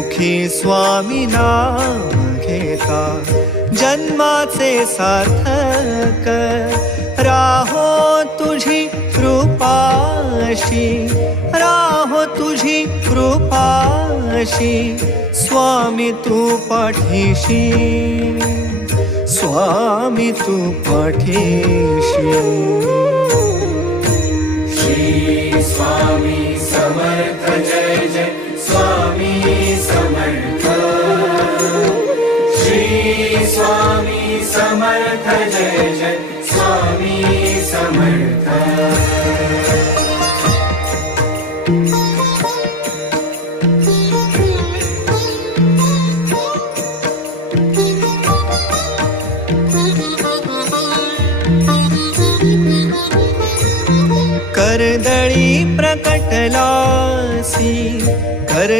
मुखी स्वामी नाम घेता जन्माचे सार्थक राहो तुझी कृपाशी राहो तुझी कृपाशी स्वामी तू पाठीशी स्वामी तू पाठीशी श्री स्वामी समर्थ जय जय स्वामी समर्थ श्री स्वामी समर्थ जय जय स्वामी समर्थ कर्दळी प्रकटलासी